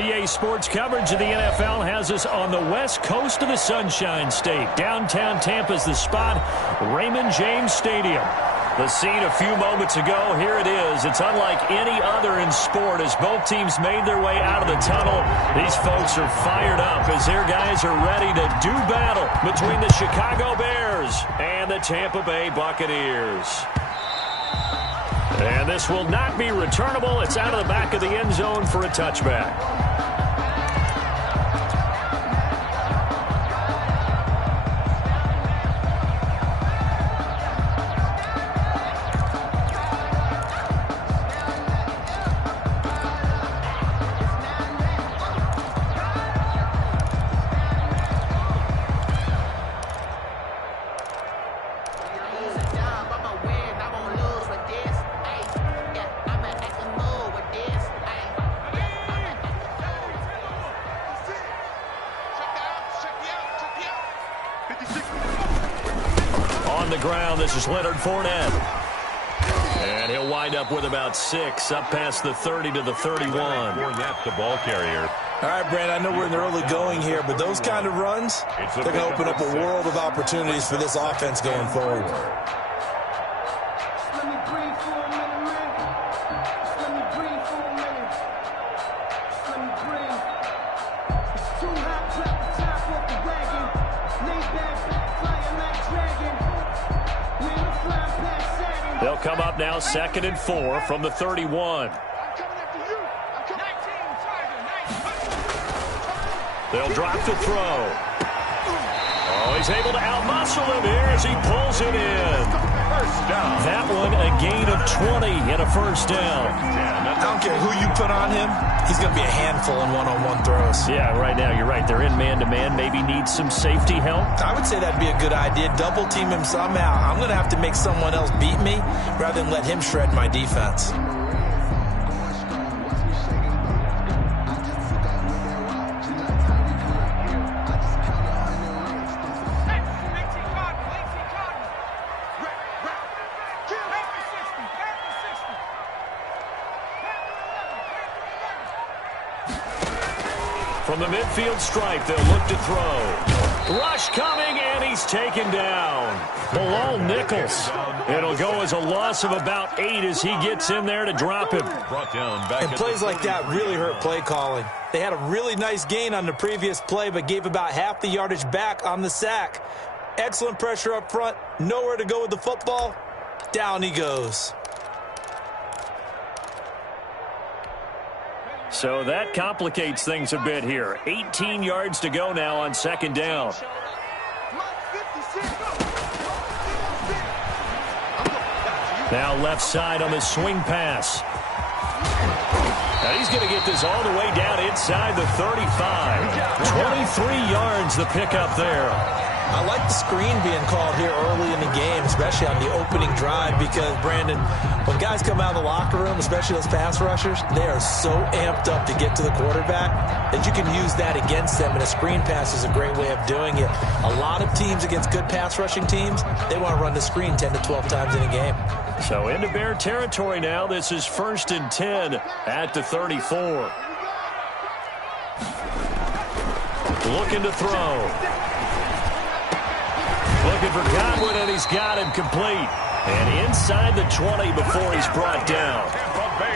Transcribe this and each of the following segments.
EA Sports coverage of the NFL has us on the west coast of the Sunshine State. Downtown Tampa's the spot, Raymond James Stadium. The scene a few moments ago, here it is. It's unlike any other in sport as both teams made their way out of the tunnel. These folks are fired up as their guys are ready to do battle between the Chicago Bears and the Tampa Bay Buccaneers. And this will not be returnable. It's out of the back of the end zone for a touchback. This is Leonard Fournette. And he'll wind up with about 6, up past the 30 to the 31. Fournette, the ball carrier. All right, Brandon, I know we're in the early going here, but those kind of runs, they're going to open up a world of opportunities for this offense going forward. They'll come up now 2nd and 4 from the 31. They'll drop the throw. Oh, he's able to outmuscle him here as he pulls it in. First down. That one a gain of 20 and a first down. I don't care who you put on him. He's going to be a handful in one-on-one throws. Yeah, right now, you're right. They're in man-to-man. Maybe need some safety help. I would say that'd be a good idea. Double team him somehow. I'm going to have to make someone else beat me rather than let him shred my defense. From the midfield stripe, they'll look to throw. Rush coming, and he's taken down. Below Nichols. It'll go as a loss of about 8 as he gets in there to drop him. And plays like that really hurt play calling. They had a really nice gain on the previous play, but gave about half the yardage back on the sack. Excellent pressure up front. Nowhere to go with the football. Down he goes. So that complicates things a bit here. 18 yards to go now on 2nd down. Now left side on the swing pass. Now he's going to get this all the way down inside the 35. 23 yards the pickup there. I like the screen being called here early in the game, especially on the opening drive, because, Brandon, when guys come out of the locker room, especially those pass rushers, they are so amped up to get to the quarterback that you can use that against them, and a screen pass is a great way of doing it. A lot of teams against good pass rushing teams, they want to run the screen 10 to 12 times in a game. So into Bear territory now. This is 1st and 10 at the 34. Looking to throw. Looking for Godwin, and he's got him complete. And inside the 20 before he's brought down.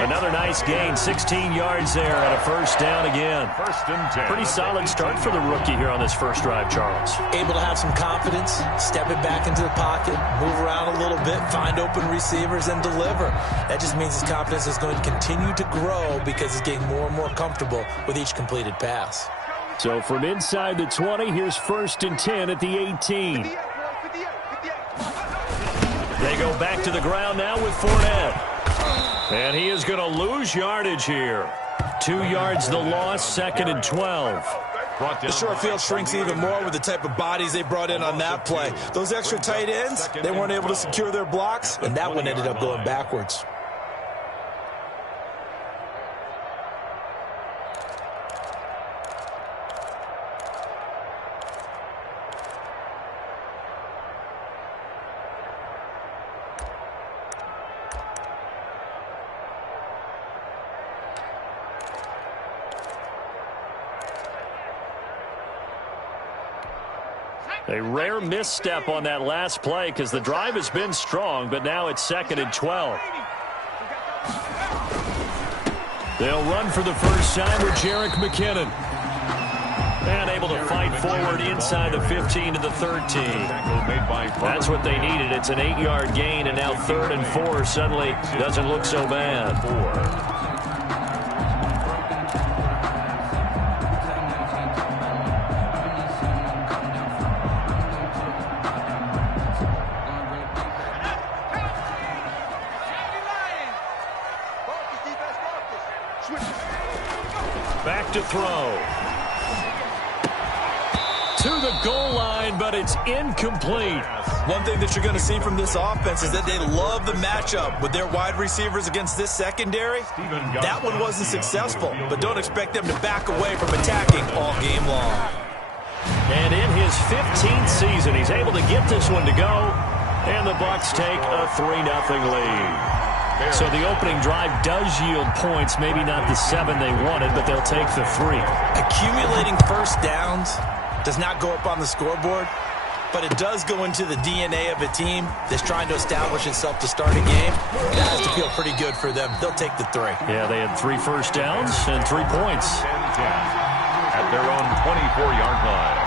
Another nice gain, 16 yards there at a first down again. 1st and 10. Pretty solid start for the rookie here on this first drive, Charles. Able to have some confidence, step it back into the pocket, move around a little bit, find open receivers, and deliver. That just means his confidence is going to continue to grow because he's getting more and more comfortable with each completed pass. So from inside the 20, here's 1st and 10 at the 18. They go back to the ground now with Fournette. And he is going to lose yardage here. 2 yards the loss, 2nd and 12. The short field shrinks even more with the type of bodies they brought in on that play. Those extra tight ends, they weren't able to secure their blocks, and that one ended up going backwards. A rare misstep on that last play because the drive has been strong, but now it's 2nd and 12. They'll run for the first time with Jerick McKinnon. And able to fight forward inside the 15 to the 13. That's what they needed. It's an 8-yard gain, and now 3rd and 4 suddenly doesn't look so bad. Back to throw. To the goal line, but it's incomplete. One thing that you're going to see from this offense is that they love the matchup with their wide receivers against this secondary. That one wasn't successful, but don't expect them to back away from attacking all game long. And in his 15th season, he's able to get this one to go, and the Bucs take a 3-0 lead. So the opening drive does yield points, maybe not the 7 they wanted, but they'll take the 3. Accumulating first downs does not go up on the scoreboard, but it does go into the DNA of a team that's trying to establish itself to start a game. That has to feel pretty good for them. They'll take the 3. Yeah, they had 3 first downs and 3 points. At their own 24-yard line.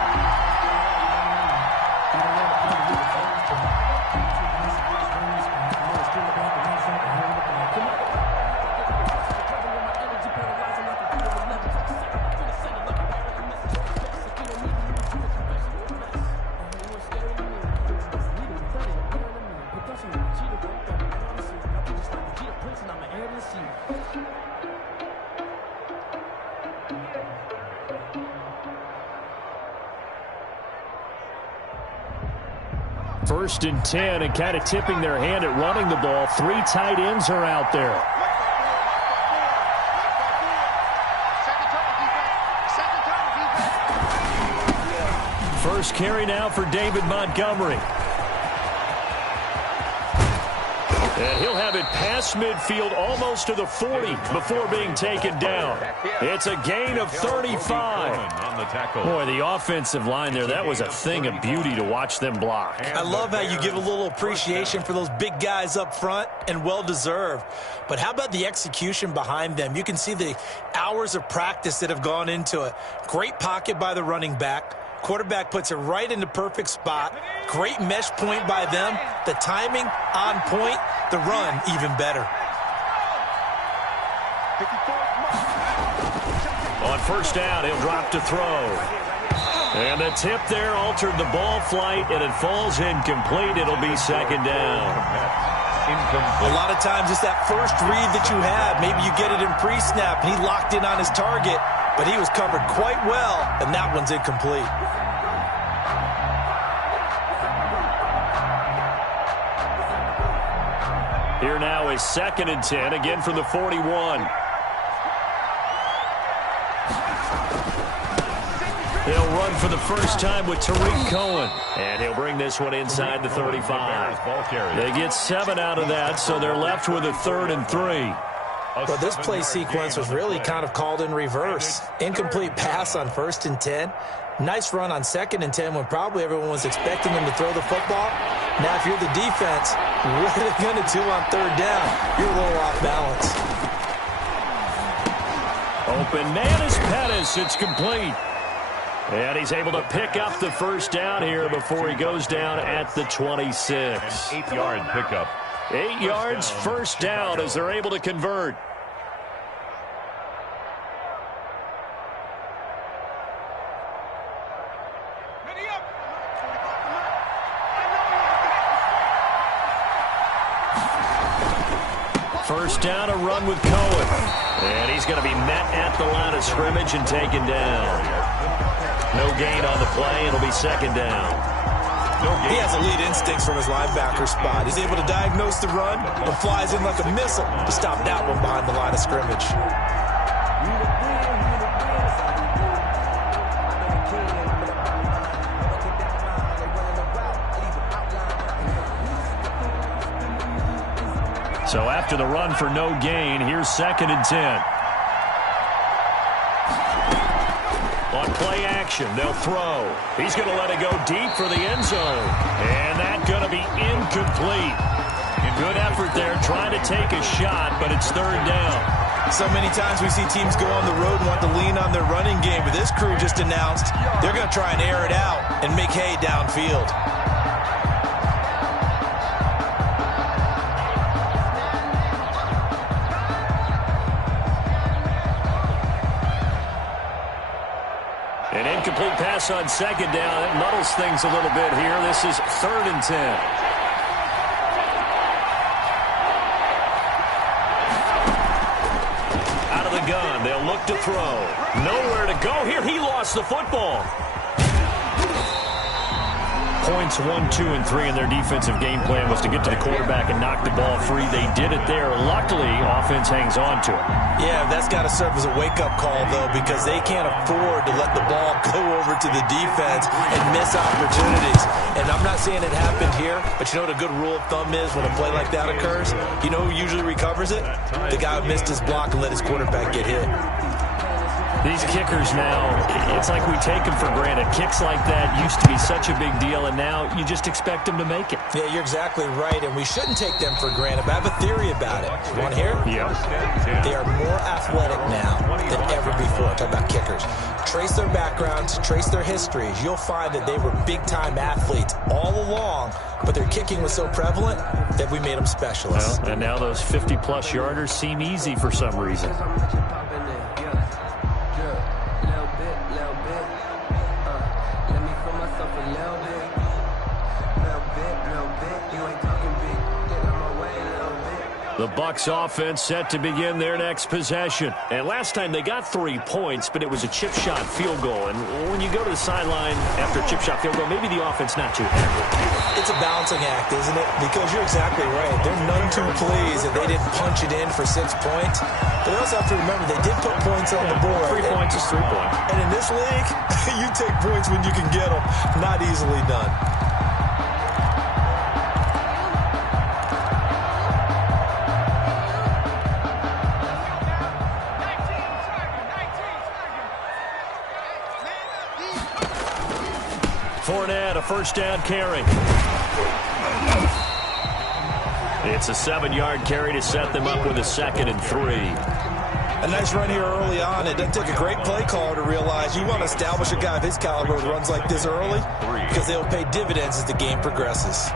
First and 10, and kind of tipping their hand at running the ball. 3 tight ends are out there. First carry now for David Montgomery. And he'll have it past midfield almost to the 40 before being taken down. It's a gain of 35. Boy, the offensive line there, that was a thing of beauty to watch them block. I love how you give a little appreciation for those big guys up front, and well-deserved. But how about the execution behind them? You can see the hours of practice that have gone into it. Great pocket by the running back. Quarterback puts it right in the perfect spot. Great mesh point by them. The timing on point. The run even better. On first down, he'll drop to throw. And the tip there altered the ball flight, and it falls incomplete. It'll be 2nd down. A lot of times it's that first read that you have. Maybe you get it in pre-snap, and he locked in on his target, but he was covered quite well, and that one's incomplete. Here now is 2nd and 10, again from the 41. They'll run for the first time with Tariq Cohen. And he'll bring this one inside the 35. They get 7 out of that, so they're left with a 3rd and 3. Well, this play sequence was really kind of called in reverse. Incomplete pass on 1st and 10. Nice run on 2nd and 10 when probably everyone was expecting them to throw the football. Now, if you're the defense, what are they going to do on 3rd down? You're a little off balance. Open man is Pettis. It's complete. And he's able to pick up the first down here before he goes down at the 26. An 8-yard pickup. 8 yards, first down as they're able to convert. First down, a run with Cohen. And he's going to be met at the line of scrimmage and taken down. No gain on the play. It'll be 2nd down. He has elite instincts from his linebacker spot. He's able to diagnose the run and flies in like a missile to stop that one behind the line of scrimmage. So after the run for no gain, here's 2nd and 10. On play action, they'll throw. He's going to let it go deep for the end zone. And that's going to be incomplete. Good effort there trying to take a shot, but it's third down. So many times we see teams go on the road and want to lean on their running game, but this crew just announced they're going to try and air it out and make hay downfield. An incomplete pass on second down. That muddles things a little bit here. This is 3rd and 10. Gun. They'll look to throw. Nowhere to go here. He lost the football. Points 1, 2, and 3 in their defensive game plan was to get to the quarterback and knock the ball free. They did it there. Luckily, offense hangs on to it. Yeah, that's got to serve as a wake-up call, though, because they can't afford to let the ball go over to the defense and miss opportunities. And I'm not saying it happened here, but you know what a good rule of thumb is when a play like that occurs? You know who usually recovers it? The guy who missed his block and let his quarterback get hit. These kickers now, it's like we take them for granted. Kicks like that used to be such a big deal, and now you just expect them to make it. Yeah, you're exactly right, and we shouldn't take them for granted, but I have a theory about it. You want to hear? Yeah. They are more athletic now than ever before. Talk about kickers. Trace their backgrounds, trace their histories. You'll find that they were big-time athletes all along, but their kicking was so prevalent that we made them specialists. Well, and now those 50-plus yarders seem easy for some reason. The Bucs offense set to begin their next possession. And last time they got 3 points, but it was a chip shot field goal. And when you go to the sideline after a chip shot field goal, maybe the offense not too happy. It's a balancing act, isn't it? Because you're exactly right. They're none too pleased that they didn't punch it in for 6 points. But they also have to remember they did put points on the board. 3 points is 3 points. And in this league, you take points when you can get them. Not easily done. Fournette, a first down carry. It's a 7-yard carry to set them up with a 2nd and 3. A nice run here early on. It doesn't take a great play caller to realize you want to establish a guy of his caliber with runs like this early because they'll pay dividends as the game progresses.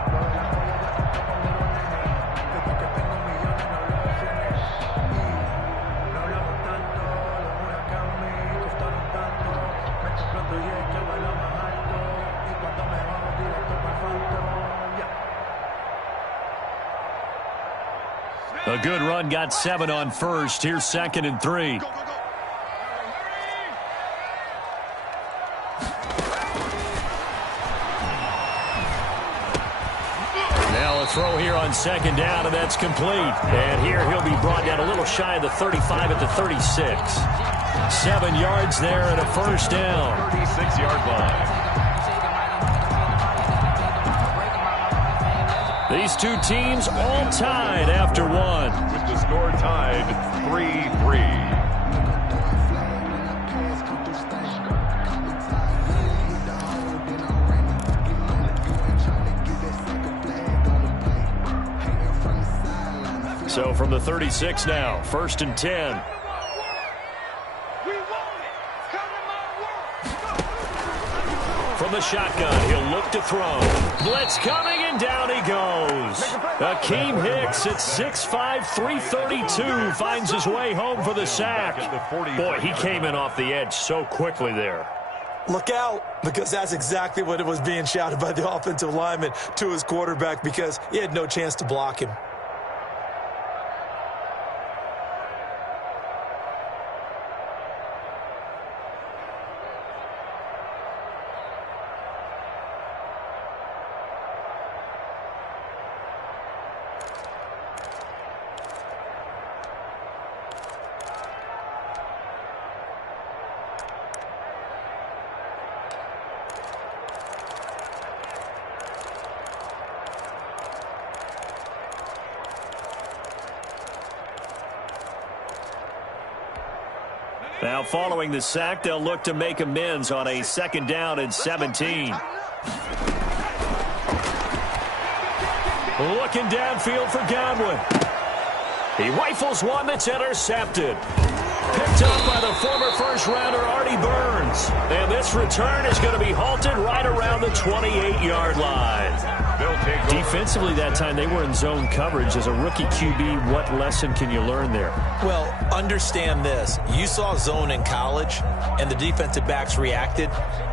A good run, got 7 on first. Here's 2nd and 3. Now a throw here on 2nd down, and that's complete. And here he'll be brought down a little shy of the 35 at the 36. 7 yards there and a first down. 36-yard line. These two teams all tied after one. With the score tied 3-3. So from the 36 now, 1st and 10. From the shotgun, he'll look to throw. Blitz coming, and down he goes. Akeem Hicks at 6'5", 332 finds his way home for the sack. Boy, he came in off the edge so quickly there. Look out, because that's exactly what it was being shouted by the offensive lineman to his quarterback because he had no chance to block him. Now following the sack, they'll look to make amends on a 2nd down and 17. Looking downfield for Godwin. He rifles one that's intercepted. Picked up by the former first-rounder Artie Burns. And this return is going to be halted right around the 28-yard line. Defensively that time, they were in zone coverage. As a rookie QB, what lesson can you learn there? Well, understand this. You saw zone in college, and the defensive backs reacted,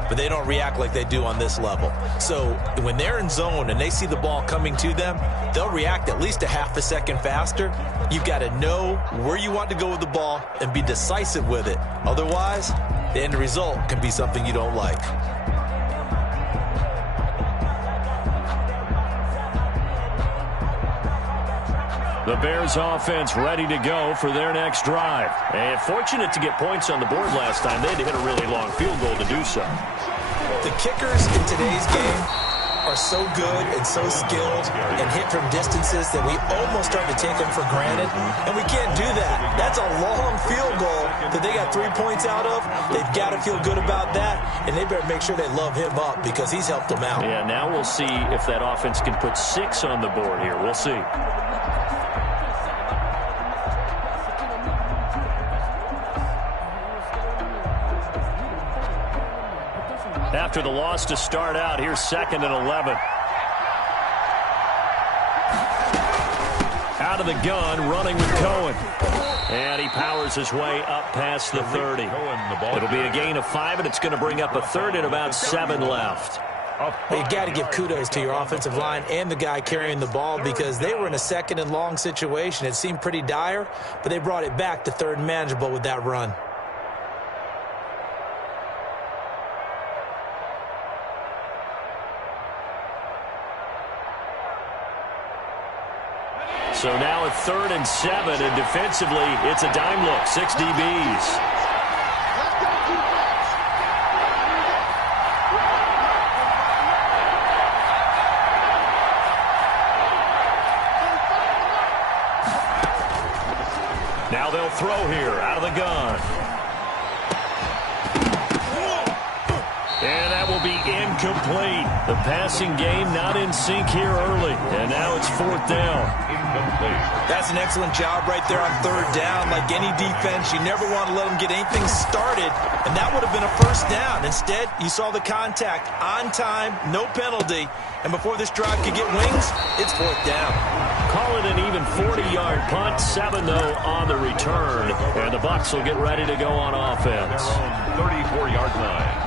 but they don't react like they do on this level. So when they're in zone and they see the ball coming to them, they'll react at least a half a second faster. You've got to know where you want to go with the ball and be decisive with it. Otherwise, the end result can be something you don't like. The Bears offense ready to go for their next drive. And fortunate to get points on the board last time. They had to hit a really long field goal to do so. The kickers in today's game are so good and so skilled and hit from distances that we almost start to take them for granted. And we can't do that. That's a long field goal that they got 3 points out of. They've got to feel good about that. And they better make sure they love him up because he's helped them out. Yeah, now we'll see if that offense can put 6 on the board here. We'll see. After the loss to start out, here's 2nd and 11. Out of the gun, running with Cohen. And he powers his way up past the 30. It'll be a gain of 5, and it's going to bring up a 3rd and about 7 left. You got to give kudos to your offensive line and the guy carrying the ball because they were in a 2nd and long situation. It seemed pretty dire, but they brought it back to 3rd and manageable with that run. So now a 3rd and 7, and defensively, it's a dime look, 6 DBs. Now they'll throw here, out of the gun. And that will be incomplete. The passing game not in sync here early. And now it's 4th down. That's an excellent job right there on 3rd down. Like any defense, you never want to let them get anything started. And that would have been a 1st down. Instead, you saw the contact on time, no penalty. And before this drive could get wings, it's 4th down. Call it an even 40-yard punt. 7, though, on the return. And the Bucs will get ready to go on offense. 34-yard line.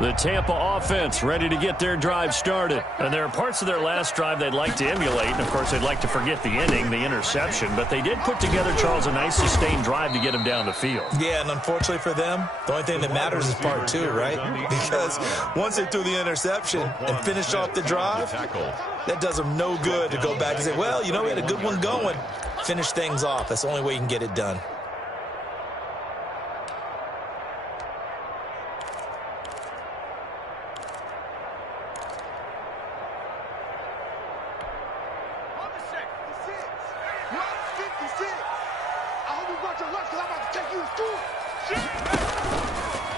The Tampa offense ready to get their drive started. And there are parts of their last drive they'd like to emulate. And, of course, they'd like to forget the ending, the interception. But they did put together, Charles, a nice sustained drive to get them down the field. Yeah, and unfortunately for them, the only thing that matters is part 2, right? Because once they threw the interception and finished off the drive, that does them no good to go back and say, well, you know, we had a good one going. Finish things off. That's the only way you can get it done.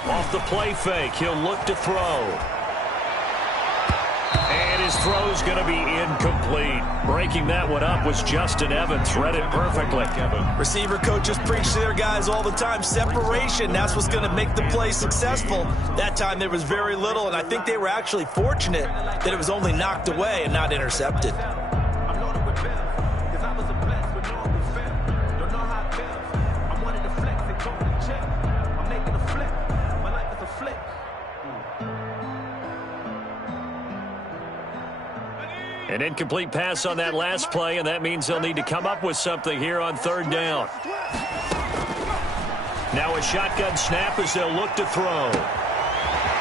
Off the play fake, he'll look to throw. And his throw's going to be incomplete. Breaking that one up was Justin Evans. Read it perfectly. Receiver coaches preach to their guys all the time. Separation, that's what's going to make the play successful. That time there was very little, and I think they were actually fortunate that it was only knocked away and not intercepted. An incomplete pass on that last play, and that means they'll need to come up with something here on 3rd down. Now a shotgun snap as they'll look to throw.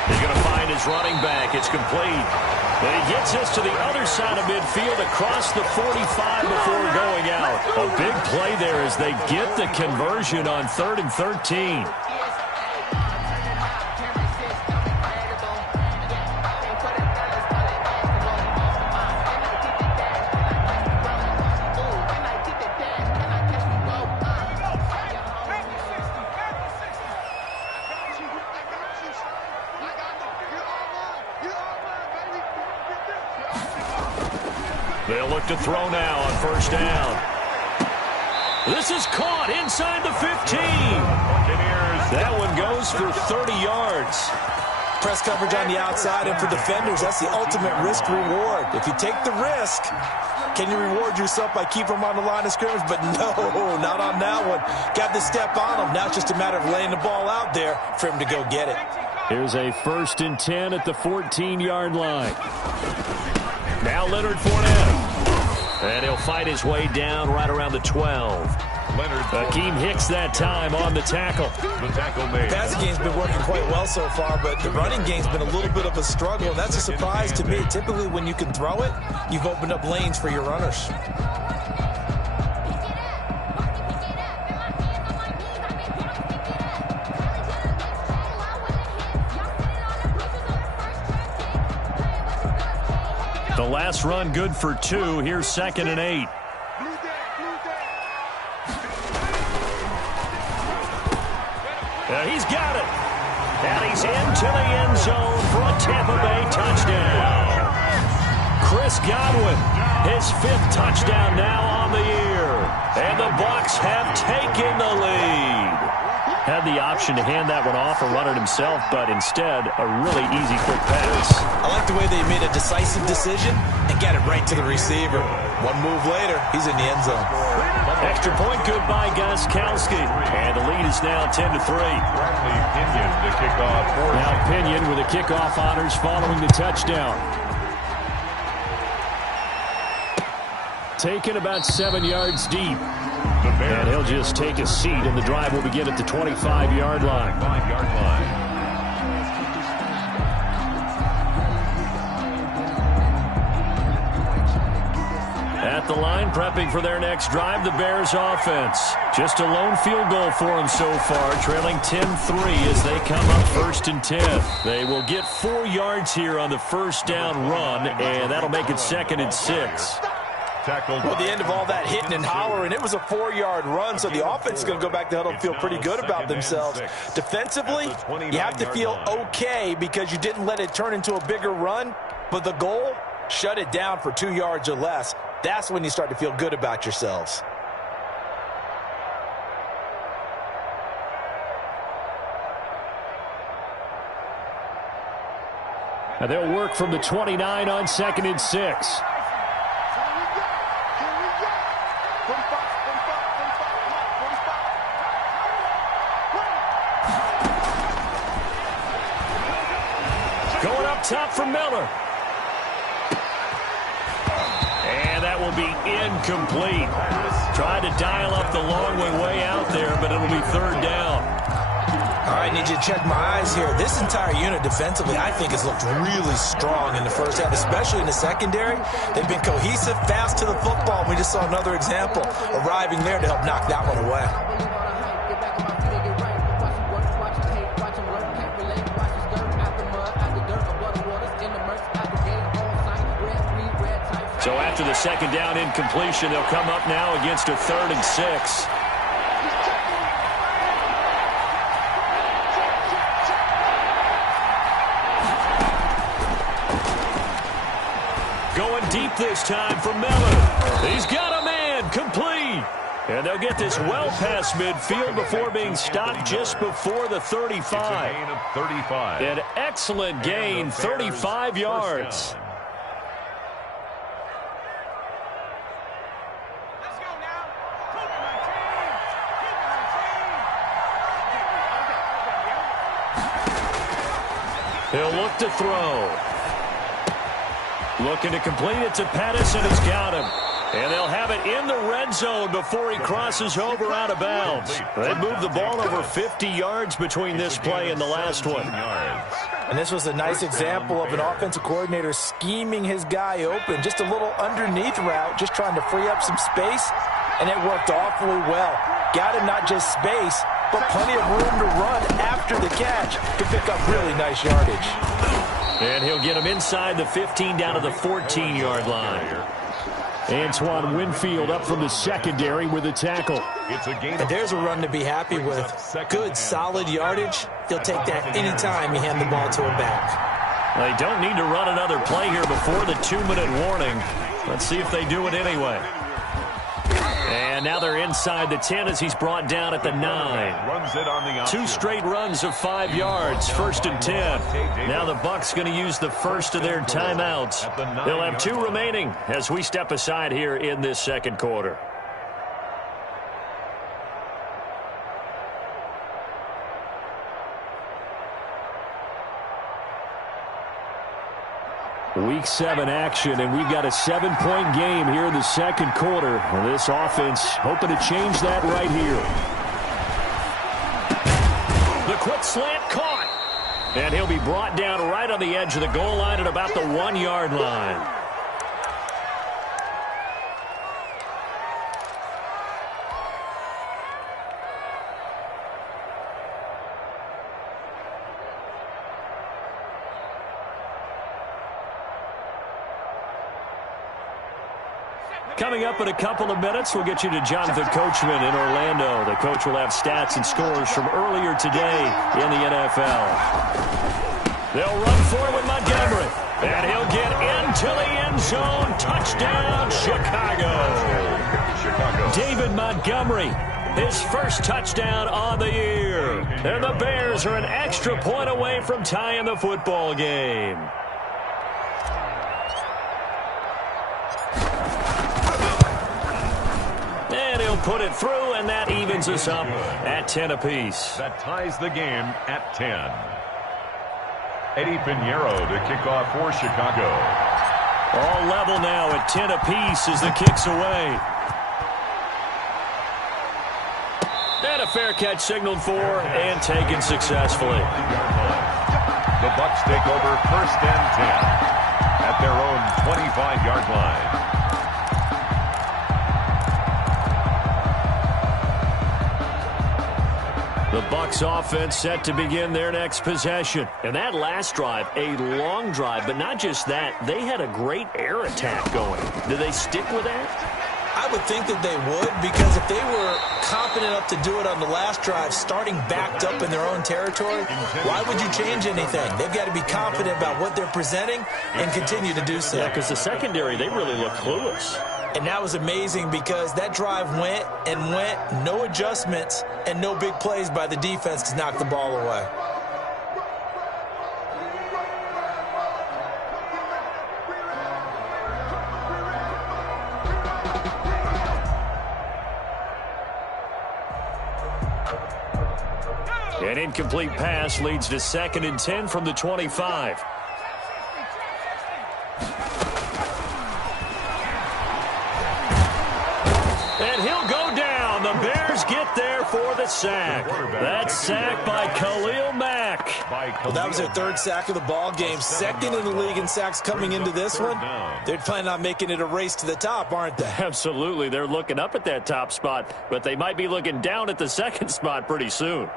He's going to find his running back. It's complete. And he gets us to the other side of midfield across the 45 before going out. A big play there as they get the conversion on 3rd and 13. They'll look to throw now on 1st down. This is caught inside the 15. That one goes for 30 yards. Press coverage on the outside, and for defenders, that's the ultimate risk-reward. If you take the risk, can you reward yourself by keeping them on the line of scrimmage? But no, not on that one. Got to step on them. Now it's just a matter of laying the ball out there for him to go get it. Here's a 1st and 10 at the 14-yard line. Now Leonard Fournette. And he'll fight his way down right around the 12. Akeem Hicks that time on the tackle. The tackle made. The passing game's been working quite well so far, but the running game's been a little bit of a struggle, and that's a surprise to me. Typically, when you can throw it, you've opened up lanes for your runners. The last run good for 2. Here's 2nd and 8. He's got it. And he's into the end zone for a Tampa Bay touchdown. Chris Godwin, his 5th touchdown now on the year. And the Bucs have taken the lead. Had the option to hand that one off or run it himself, but instead, a really easy, quick pass. I like the way they made a decisive decision and got it right to the receiver. One move later, he's in the end zone. Extra point good by Gostkowski. And the lead is now 10-3. Pinion to kick off. Now Pinion with the kickoff honors following the touchdown. Taken about 7 yards deep. And he'll just take a seat, and the drive will begin at the 25-yard line. 5-yard line. At the line, prepping for their next drive, the Bears offense. Just a lone field goal for them so far, trailing 10-3 as they come up 1st and 10. They will get 4 yards here on the 1st down run, and that'll make it 2nd and 6. Well, at the end of all that hitting and hollering, it was a 4-yard run, so the offense is going to go back to huddle and feel pretty good about themselves. Defensively, you have to feel okay because you didn't let it turn into a bigger run, but the goal, shut it down for 2 yards or less. That's when you start to feel good about yourselves. Now they'll work from the 29 on 2nd and 6. Going up top for Miller. And that will be incomplete. Tried to dial up the long way out there, but it'll be 3rd down. All right, need you to check my eyes here. This entire unit defensively, I think, has looked really strong in the 1st half, especially in the secondary. They've been cohesive, fast to the football. We just saw another example arriving there to help knock that one away. So after the 2nd down incompletion, they'll come up now against a 3rd and 6. Going deep this time for Miller. He's got a man, complete. And they'll get this well past midfield before being stopped just before the 35. It's a gain of 35. An excellent gain, 35 yards. He'll look to throw. Looking to complete it to Pettis, and he's got him. And they'll have it in the red zone before he crosses over out of bounds. They moved the ball over 50 yards between this play and the last one. And this was a nice example of an offensive coordinator scheming his guy open. Just a little underneath route, just trying to free up some space, and it worked awfully well. Got him not just space, but plenty of room to run after the catch to pick up really nice yardage. And he'll get him inside the 15 down to the 14-yard line. Antoine Winfield up from the secondary with a tackle. And there's a run to be happy with. Good, solid yardage. He'll take that anytime you hand the ball to him back. They don't need to run another play here before the 2-minute warning. Let's see if they do it anyway. And now they're inside the 10 as he's brought down at the 9. 2 straight runs of 5 yards, 1st and 10. Now the Bucs going to use the first of their timeouts. They'll have 2 remaining as we step aside here in this second quarter. Week 7 action, and we've got a 7-point game here in the second quarter. And this offense hoping to change that right here. The quick slant caught. And he'll be brought down right on the edge of the goal line at about the 1-yard line. Coming up in a couple of minutes, we'll get you to Jonathan Coachman in Orlando. The coach will have stats and scores from earlier today in the NFL. They'll run forward with Montgomery. And he'll get into the end zone. Touchdown, Chicago. David Montgomery, his first touchdown on the year. And the Bears are an extra point away from tying the football game. Put it through, and that evens us up at 10 apiece. That ties the game at 10. Eddie Pinheiro to kick off for Chicago. All level now at 10 apiece as the kick's away. And a fair catch signaled for and taken successfully. The Bucs take over 1st and 10 at their own 25-yard line. The Bucs offense set to begin their next possession. And that last drive, a long drive, but not just that. They had a great air attack going. Do they stick with that? I would think that they would, because if they were confident enough to do it on the last drive, starting backed up in their own territory, why would you change anything? They've got to be confident about what they're presenting and continue to do so. Yeah, because the secondary, they really look clueless. And that was amazing because that drive went and went, no adjustments, and no big plays by the defense to knock the ball away. An incomplete pass leads to 2nd and 10 from the 25. And he'll go down. The Bears get there for the sack. That sack by Khalil Mack. Well, that was their 3rd sack of the ball game. 2nd in the league in sacks coming into this one. They're planning on making it a race to the top, aren't they? Absolutely. They're looking up at that top spot, but they might be looking down at the 2nd spot pretty soon.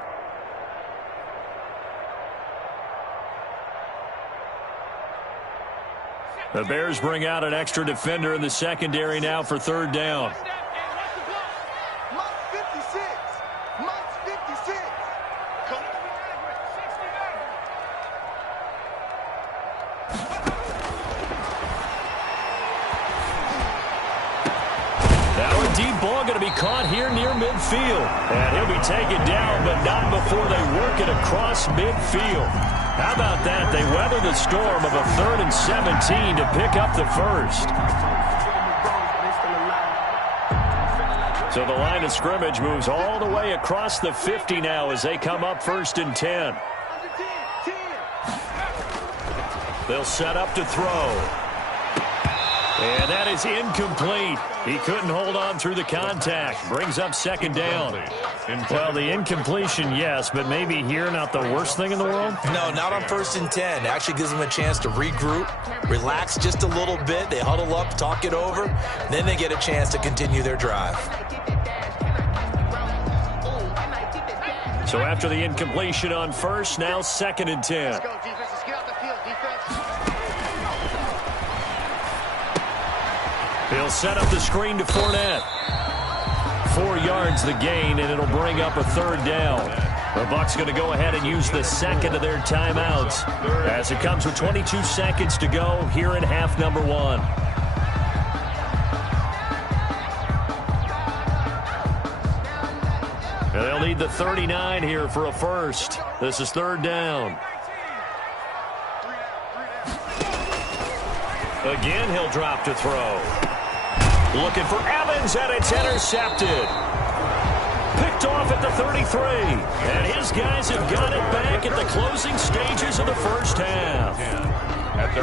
The Bears bring out an extra defender in the secondary now for 3rd down. Going to be caught here near midfield. And he'll be taken down, but not before they work it across midfield. How about that? They weather the storm of a 3rd and 17 to pick up the first. So the line of scrimmage moves all the way across the 50 now as they come up 1st and 10. They'll set up to throw. And that is incomplete. He couldn't hold on through the contact. Brings up second down. Well, the incompletion, yes, but maybe here not the worst thing in the world? No, not on 1st and 10. Actually gives them a chance to regroup, relax just a little bit. They huddle up, talk it over. Then they get a chance to continue their drive. So after the incompletion on first, now 2nd and 10. Let's go, defense. Let's get off the field, defense. He'll set up the screen to Fournette. 4 yards the gain, and it'll bring up a 3rd down. The Bucs going to go ahead and use the second of their timeouts as it comes with 22 seconds to go here in half number 1. And they'll need the 39 here for a first. This is 3rd down. Again, he'll drop to throw. Looking for Evans, and it's intercepted. Picked off at the 33. And his guys have got it back at the closing stages of the first half.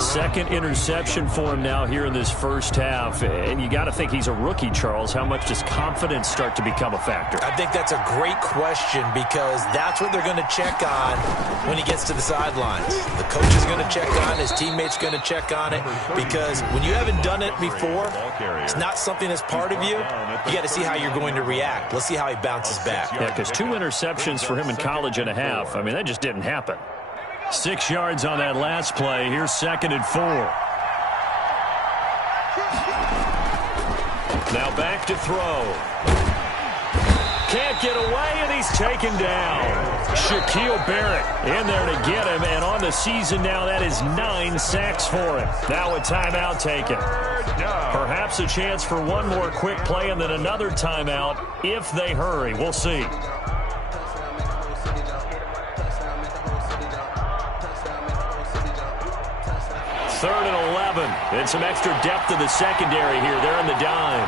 Second interception for him now here in this first half. And you got to think he's a rookie, Charles. How much does confidence start to become a factor? I think that's a great question because that's what they're going to check on when he gets to the sidelines. The coach is going to check on, his teammates going to check on it because when you haven't done it before, it's not something that's part of you. You got to see how you're going to react. Let's see how he bounces back. Yeah, because 2 interceptions for him in college and a half. I mean, that just didn't happen. 6 yards on that last play. Here's 2nd and 4. Now back to throw. Can't get away, and he's taken down. Shaquille Barrett in there to get him, and on the season now, that is 9 sacks for him. Now a timeout taken. Perhaps a chance for one more quick play and then another timeout if they hurry. We'll see. 3rd and 11. And some extra depth in the secondary here. They're in the dime.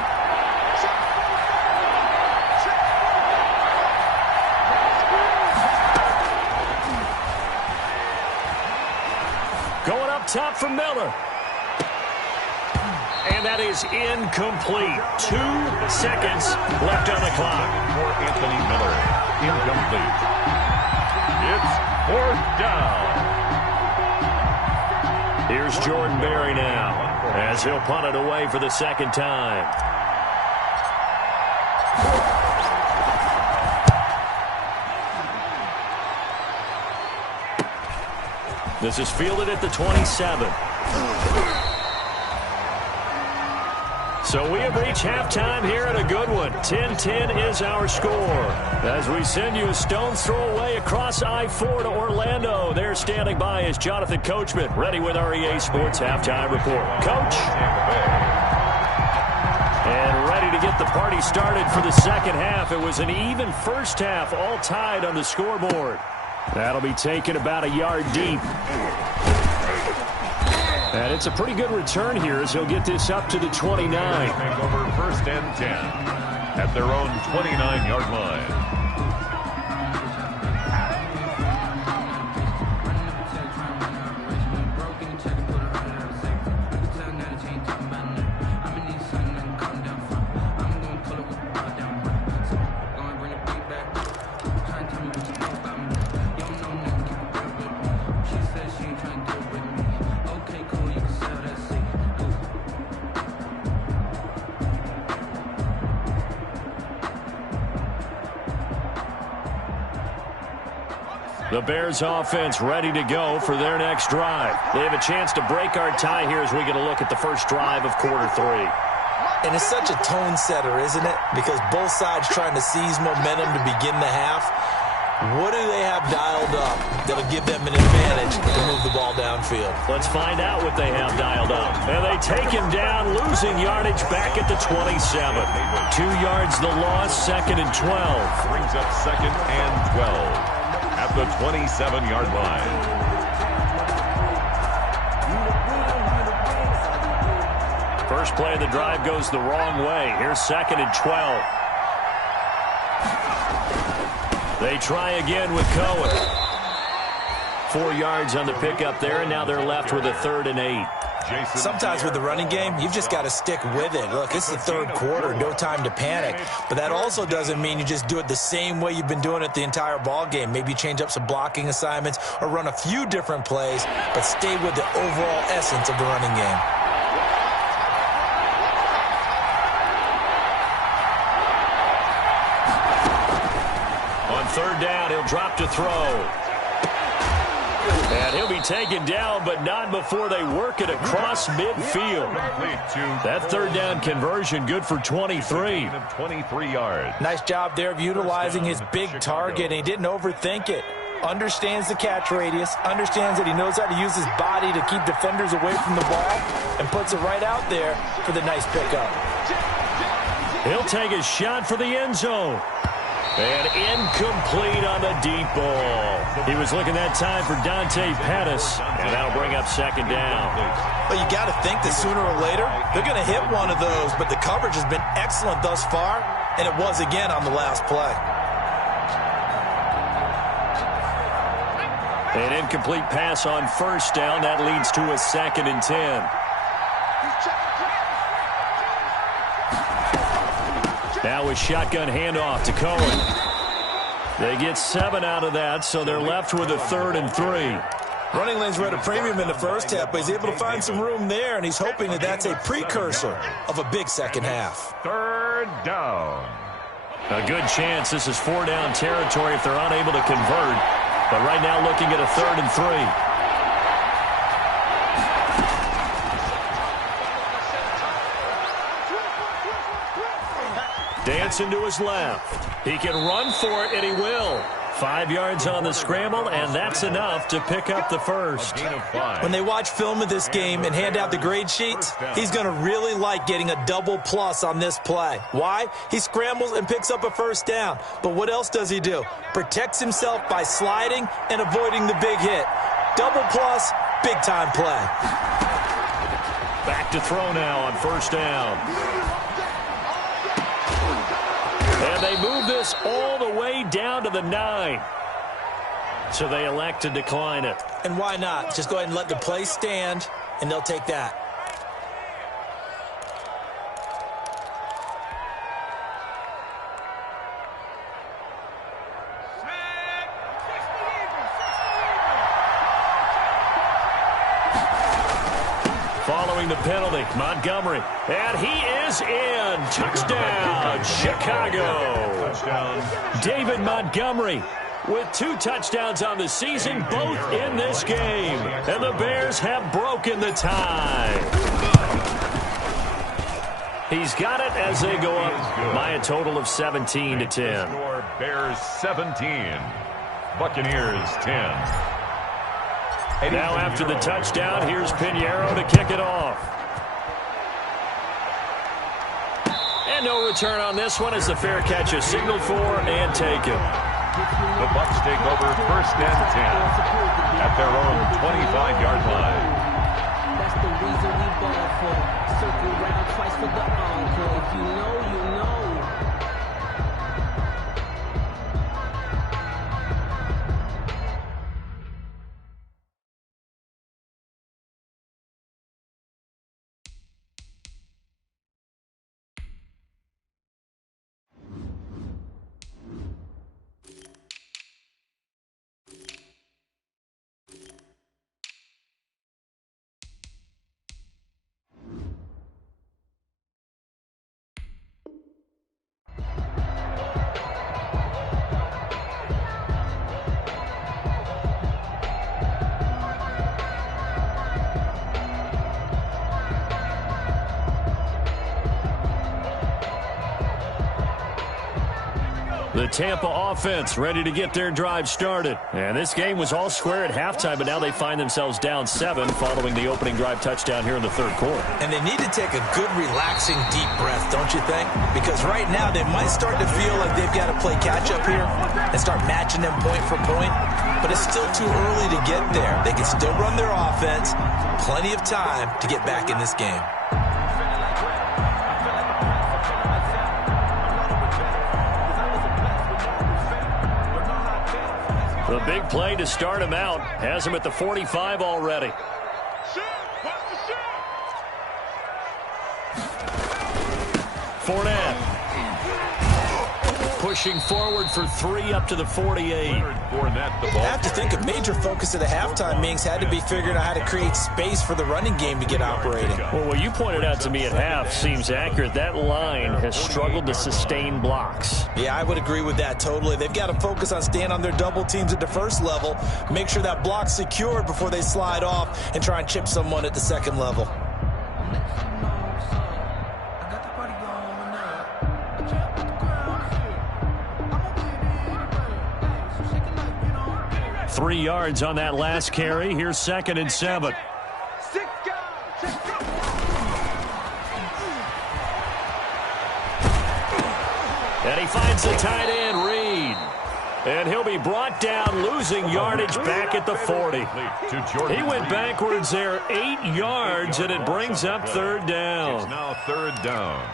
Going up top for Miller. And that is incomplete. 2 seconds left on the clock. For Anthony Miller. Incomplete. It's 4th down. Here's Jordan Berry now as he'll punt it away for the 2nd time. This is fielded at the 27. So we have reached halftime here at a good one. 10-10 is our score. As we send you a stone's throw away across I-4 to Orlando. There standing by is Jonathan Coachman, ready with our EA Sports Halftime Report. Coach. And ready to get the party started for the second half. It was an even first half, all tied on the scoreboard. That'll be taken about a yard deep. And it's a pretty good return here as he'll get this up to the 29. Take over 1st and 10 at their own 29-yard line. The Bears offense ready to go for their next drive. They have a chance to break our tie here as we get a look at the first drive of quarter 3. And it's such a tone setter, isn't it? Because both sides trying to seize momentum to begin the half. What do they have dialed up that'll give them an advantage to move the ball downfield? Let's find out what they have dialed up. And they take him down, losing yardage back at the 27. 2 yards the loss, 2nd and 12. Brings up 2nd and 12 at the 27-yard line. First play of the drive goes the wrong way. Here's 2nd and 12. They try again with Cohen. 4 yards on the pickup there, and now they're left with a 3rd and 8. Sometimes with the running game, you've just got to stick with it. Look, it's the third quarter, no time to panic. But that also doesn't mean you just do it the same way you've been doing it the entire ball game. Maybe change up some blocking assignments or run a few different plays, but stay with the overall essence of the running game. On third down, he'll drop to throw. And he'll be taken down, but not before they work it across midfield. That third down conversion good for 23. 23 yards. Nice job there of utilizing his big target, and he didn't overthink it. Understands the catch radius, understands that he knows how to use his body to keep defenders away from the ball, and puts it right out there for the nice pickup. He'll take a shot for the end zone. And incomplete on the deep ball. He was looking that time for Dante Pettis, and that'll bring up second down. But you got to think that sooner or later, they're going to hit one of those, but the coverage has been excellent thus far, and it was again on the last play. An incomplete pass on first down. That leads to a 2nd and 10. Now a shotgun handoff to Cohen. They get 7 out of that, so they're left with a 3rd and 3. Running lanes were at a premium in the first half, but he's able to find some room there, and he's hoping that that's a precursor of a big second half. Third down. A good chance this is 4-down territory if they're unable to convert. But right now looking at a 3rd and 3. Dancing to his left. He can run for it, and he will. 5 yards on the scramble, and that's enough to pick up the first. When they watch film of this game and hand out the grade sheets, he's going to really like getting a double plus on this play. Why? He scrambles and picks up a first down. But what else does he do? Protects himself by sliding and avoiding the big hit. Double plus, big-time play. Back to throw now on first down. And they move this all the way down to the 9. So they elect to decline it. And why not? Just go ahead and let the play stand, and they'll take that. Following the penalty, Montgomery. And he is in. Touchdown, Chicago. Touchdown. David Montgomery with 2 touchdowns on the season, both in this game. And the Bears have broken the tie. He's got it as they go up by a total of 17-10. Score Bears 17. Buccaneers 10. Now after the touchdown, here's Pinheiro to kick it off. And no return on this one as the fair catch is signaled for and taken. The Bucs take over 1st and 10 at their own 25-yard line. That's the reason we ball for. Circle round twice for the encore. If you know, you know. The Tampa offense ready to get their drive started. And this game was all square at halftime, but now they find themselves down 7 following the opening drive touchdown here in the third quarter. And they need to take a good, relaxing, deep breath, don't you think? Because right now they might start to feel like they've got to play catch-up here and start matching them point for point. But it's still too early to get there. They can still run their offense. Plenty of time to get back in this game. The big play to start him out has him at the 45 already. Fournette. Pushing forward for 3 up to the 48. I have to think a major focus of the halftime meetings had to be figuring out how to create space for the running game to get operating. Well, what you pointed out to me at half seems accurate. That line has struggled to sustain blocks. Yeah, I would agree with that totally. They've got to focus on staying on their double teams at the first level, make sure that block's secured before they slide off and try and chip someone at the second level. 3 yards on that last carry. Here's 2nd and 7. And he finds the tight end, Reed. And he'll be brought down, losing yardage back at the 40. He went backwards there 8 yards, and it brings up 3rd down. It's now 3rd down.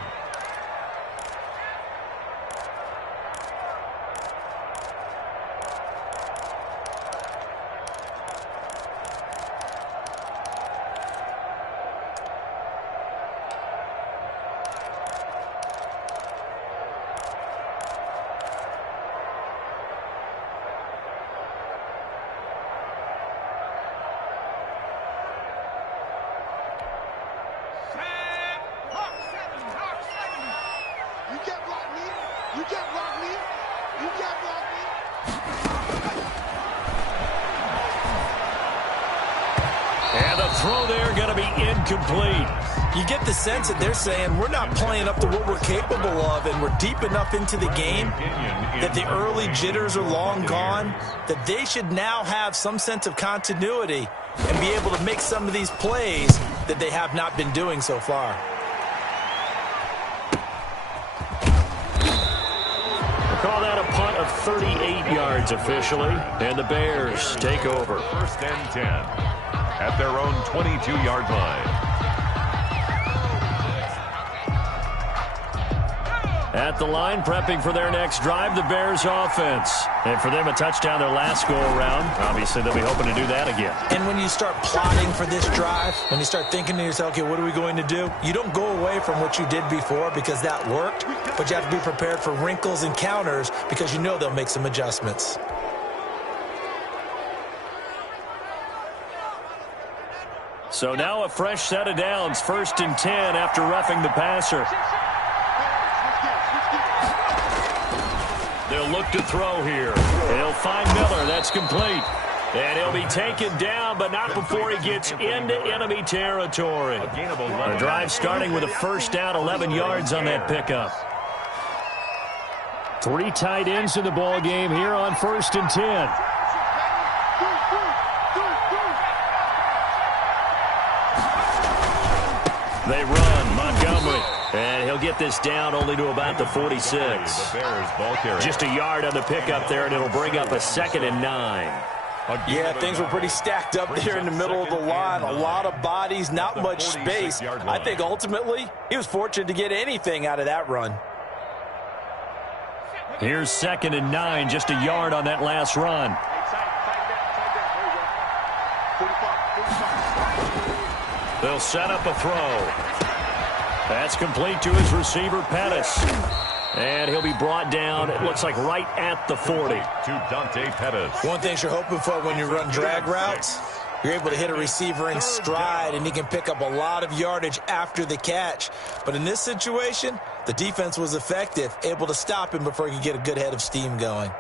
And the throw there going to be incomplete. You get the sense that they're saying we're not playing up to what we're capable of, and we're deep enough into the game that the early jitters are long gone, that they should now have some sense of continuity and be able to make some of these plays that they have not been doing so far. Call that a punt of 38 yards officially, and the Bears take over. 1st and 10 at their own 22-yard line. At the line, prepping for their next drive, the Bears offense. And for them, a touchdown their last go-around. Obviously, they'll be hoping to do that again. And when you start plotting for this drive, when you start thinking to yourself, okay, what are we going to do? You don't go away from what you did before because that worked, but you have to be prepared for wrinkles and counters because you know they'll make some adjustments. So now a fresh set of downs, 1st and 10 after roughing the passer. They'll look to throw here. He'll find Miller. That's complete. And he'll be taken down, but not before he gets into enemy territory. The drive starting with a 1st down, 11 yards on that pickup. 3 tight ends in the ball game here on 1st and 10. They run. Montgomery. And he'll get this down only to about the 46. Just a yard on the pickup there, and it'll bring up a 2nd and 9. Yeah, things were pretty stacked up there in the middle of the line. A lot of bodies, not much space. I think ultimately he was fortunate to get anything out of that run. Here's 2nd and 9, just a yard on that last run. They'll set up a throw. That's complete to his receiver, Pettis. And he'll be brought down, it looks like right at the 40. To Dante Pettis. One thing you're hoping for when you run drag routes, you're able to hit a receiver in stride, and he can pick up a lot of yardage after the catch. But in this situation, the defense was effective, able to stop him before he could get a good head of steam going.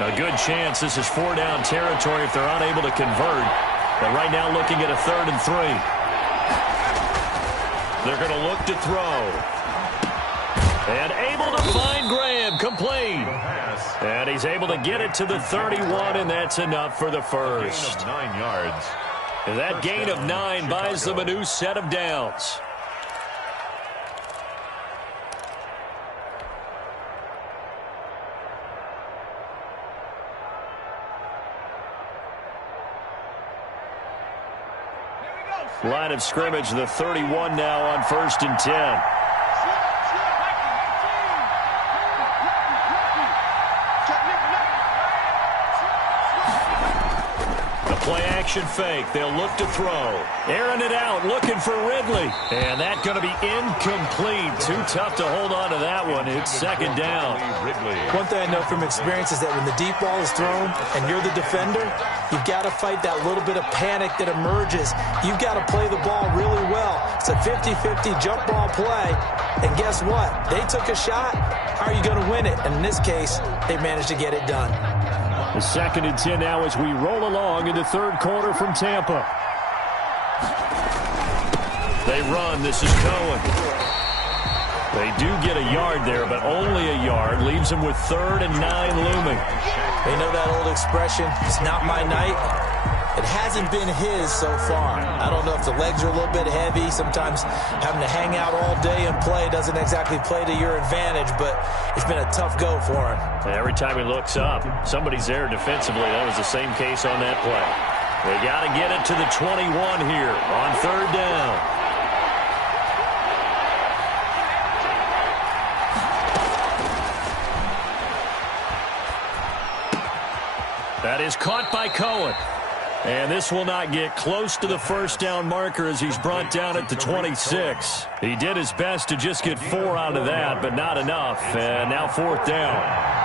A good chance this is 4-down territory if they're unable to convert. But right now looking at a 3rd and 3. They're going to look to throw. And able to find Graham, complete. And he's able to get it to the 31, and that's enough for the first. Gain of 9 yards. And that gain of 9 buys them a new set of downs. Line of scrimmage, the 31 now on 1st and 10. The play action fake. They'll look to throw. Airing it out, looking for Ridley. And that's going to be incomplete. Too tough to hold on to that one. It's second down. One thing I know from experience is that when the deep ball is thrown and you're the defender, you've got to fight that little bit of panic that emerges. You've got to play the ball really well. It's a 50-50 jump ball play. And guess what? They took a shot. How are you going to win it? And in this case, they managed to get it done. The 2nd and 10 now as we roll along in the third quarter from Tampa. They run. This is Cohen. They do get a yard there, but only a yard. Leaves them with 3rd and 9 looming. They know that old expression, it's not my night. It hasn't been his so far. I don't know if the legs are a little bit heavy. Sometimes having to hang out all day and play doesn't exactly play to your advantage, but it's been a tough go for him. Every time he looks up, somebody's there defensively. That was the same case on that play. They got to get it to the 21 here on 3rd down. That is caught by Cohen. And this will not get close to the first down marker as he's brought down at the 26. He did his best to just get 4 out of that, but not enough. And now 4th down.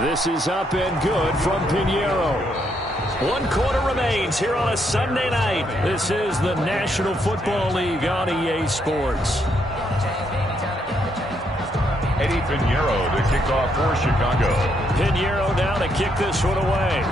This is up and good from Pinheiro. 1 quarter remains here on a Sunday night. This is the National Football League on EA Sports. Eddie Pinheiro to kick off for Chicago. Pinheiro now to kick this one away.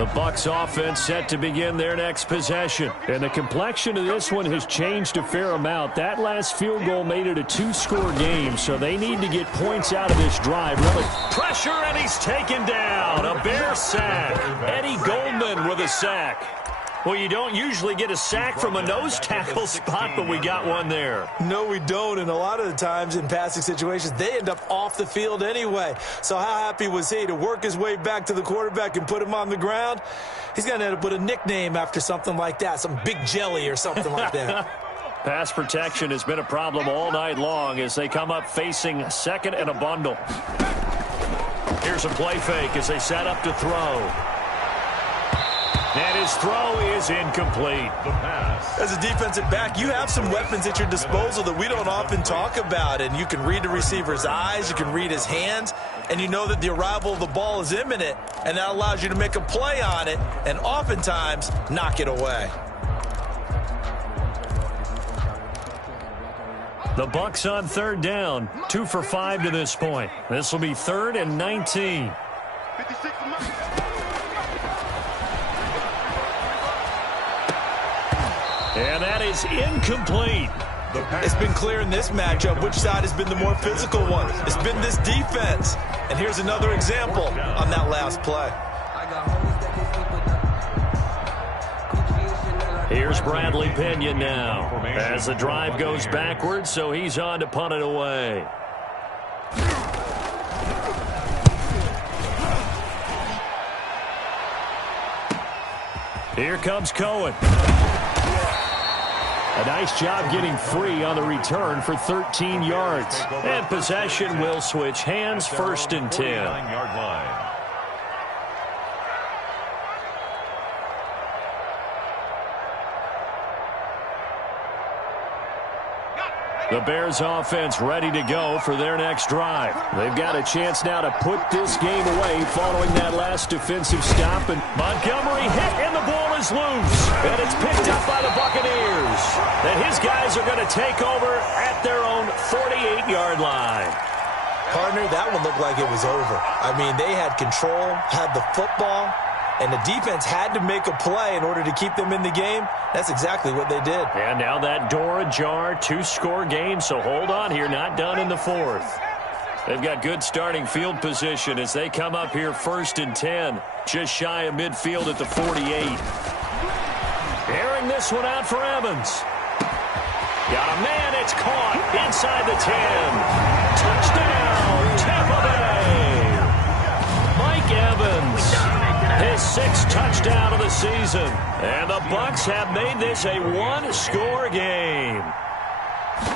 The Bucs offense set to begin their next possession. And the complexion of this one has changed a fair amount. That last field goal made it a 2-score game, so they need to get points out of this drive. Really. Pressure, and he's taken down. A Bear sack. Eddie Goldman with a sack. Well, you don't usually get a sack from a nose tackle spot, but we got one there. No, we don't, and a lot of the times in passing situations, they end up off the field anyway. So how happy was he to work his way back to the quarterback and put him on the ground? He's going to end up with a nickname after something like that, some Big Jelly or something like that. Pass protection has been a problem all night long as they come up facing 2nd and a bundle. Here's a play fake as they set up to throw. And his throw is incomplete. The pass. As a defensive back, you have some weapons at your disposal that we don't often talk about. And you can read the receiver's eyes, you can read his hands, and you know that the arrival of the ball is imminent. And that allows you to make a play on it and oftentimes knock it away. The Bucs on 3rd down. 2 for 5 to this point. This will be 3rd and 19. 56 And that is incomplete. It's been clear in this matchup which side has been the more physical one. It's been this defense. And here's another example on that last play. Here's Bradley Pinion now as the drive goes backwards, so he's on to punt it away. Here comes Cohen. A nice job getting free on the return for 13 yards. And possession will switch hands, 1st and 10. 49-yard line. The Bears offense ready to go for their next drive. They've got a chance now to put this game away following that last defensive stop. And Montgomery hit, and the ball is loose. And it's picked up by the Buccaneers. And his guys are going to take over at their own 48-yard line. Partner, that one looked like it was over. I mean, they had control, had the football, and the defense had to make a play in order to keep them in the game. That's exactly what they did. And now that door ajar, 2-score game, so hold on here, not done in the fourth. They've got good starting field position as they come up here 1st and 10, just shy of midfield at the 48. Airing this one out for Evans. Got a man, it's caught inside the 10. Touchdown, Tampa Bay. Mike Evans, his 6th touchdown of the season. And the Bucs have made this a 1-score game.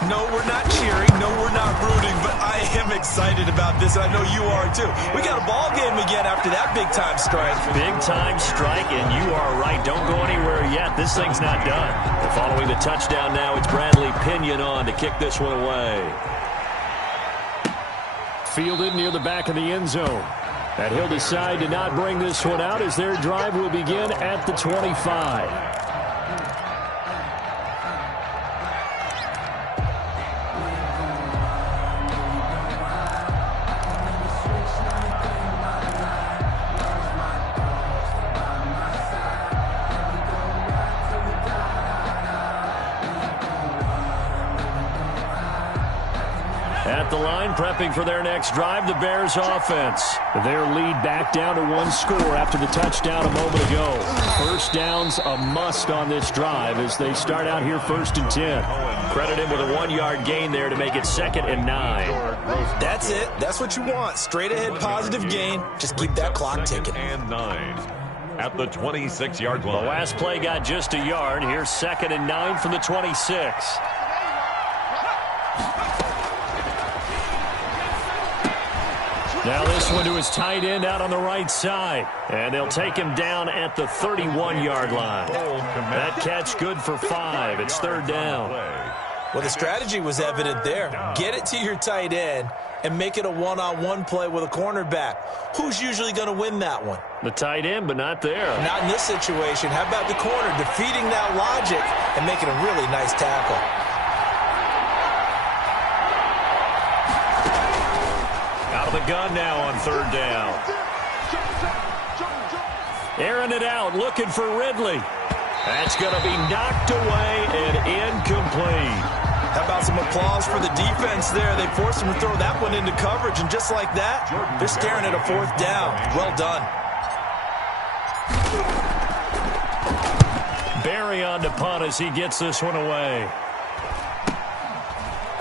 No, we're not cheering. No, we're not rooting, but I am excited about this, and I know you are too. We got a ball game again after that big-time strike. Big-time strike, and you are right. Don't go anywhere yet. This thing's not done. And following the touchdown now, it's Bradley Pinion on to kick this one away. Fielded near the back of the end zone. And he'll decide to not bring this one out as their drive will begin at the 25. At the line, prepping for their next drive, the Bears offense. Their lead back down to 1 score after the touchdown a moment ago. First down's a must on this drive as they start out here 1st and 10. Credit him with a 1-yard gain there to make it 2nd and 9. That's it. That's what you want. Straight ahead positive gain. Just keep that clock ticking. And 9 at the 26-yard line. The last play got just a yard. Here's 2nd and 9 from the 26. Now this one to his tight end out on the right side. And they'll take him down at the 31-yard line. That catch good for 5. It's 3rd down. Well, the strategy was evident there. Get it to your tight end and make it a one-on-one play with a cornerback. Who's usually going to win that one? The tight end, but not there. Not in this situation. How about the corner defeating that logic and making a really nice tackle? The gun now on 3rd down. Airing it out, looking for Ridley. That's going to be knocked away and incomplete. How about some applause for the defense there? They forced him to throw that one into coverage, and just like that, they're staring at a 4th down. Well done. Barry on to punt as he gets this one away.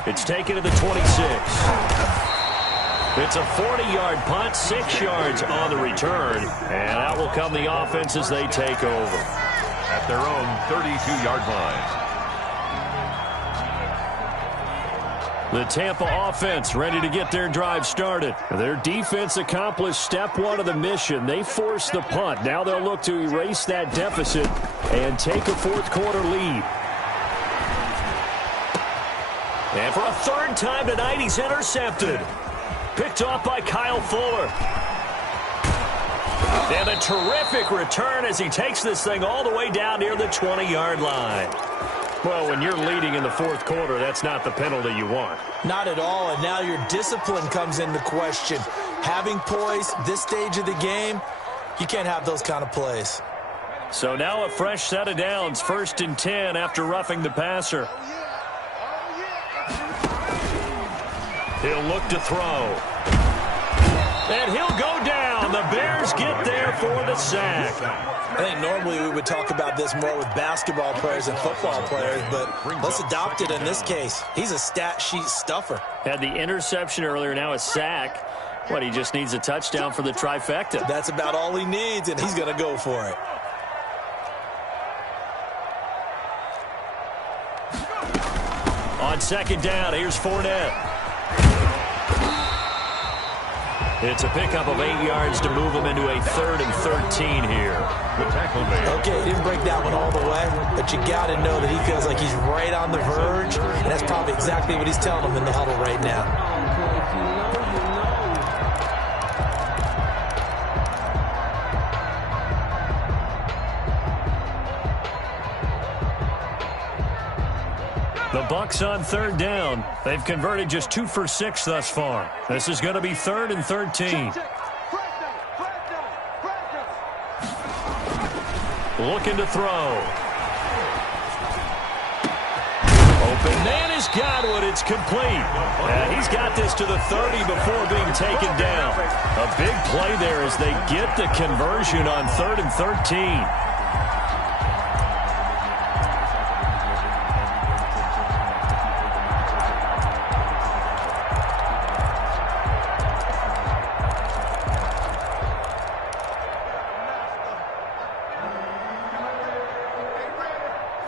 It's taken to the 26. It's a 40-yard punt, 6 yards on the return, and out will come the offense as they take over. At their own 32-yard line. The Tampa offense ready to get their drive started. Their defense accomplished step 1 of the mission. They forced the punt. Now they'll look to erase that deficit and take a 4th quarter lead. And for a 3rd time tonight, he's intercepted. Picked off by Kyle Fuller. And a terrific return as he takes this thing all the way down near the 20-yard line. Well, when you're leading in the 4th quarter, that's not the penalty you want. Not at all, and now your discipline comes into question. Having poise this stage of the game, you can't have those kind of plays. So now a fresh set of downs, 1st and 10 after roughing the passer. He'll look to throw. And he'll go down. The Bears get there for the sack. I think normally we would talk about this more with basketball players and football players, but let's adopt it in this case. He's a stat sheet stuffer. Had the interception earlier, now a sack. What, he just needs a touchdown for the trifecta. That's about all he needs, and he's going to go for it. On 2nd down, here's Fournette. It's a pickup of 8 yards to move him into a 3rd and 13 here. The tackle made. Okay, he didn't break that one all the way, but you got to know that he feels like he's right on the verge, and that's probably exactly what he's telling him in the huddle right now. The Bucs on 3rd down. They've converted just 2 for 6 thus far. This is going to be 3rd and 13. looking to throw. Open man has got one. It's complete. He's got this to the 30 before being taken down. A big play there as they get the conversion on 3rd and 13.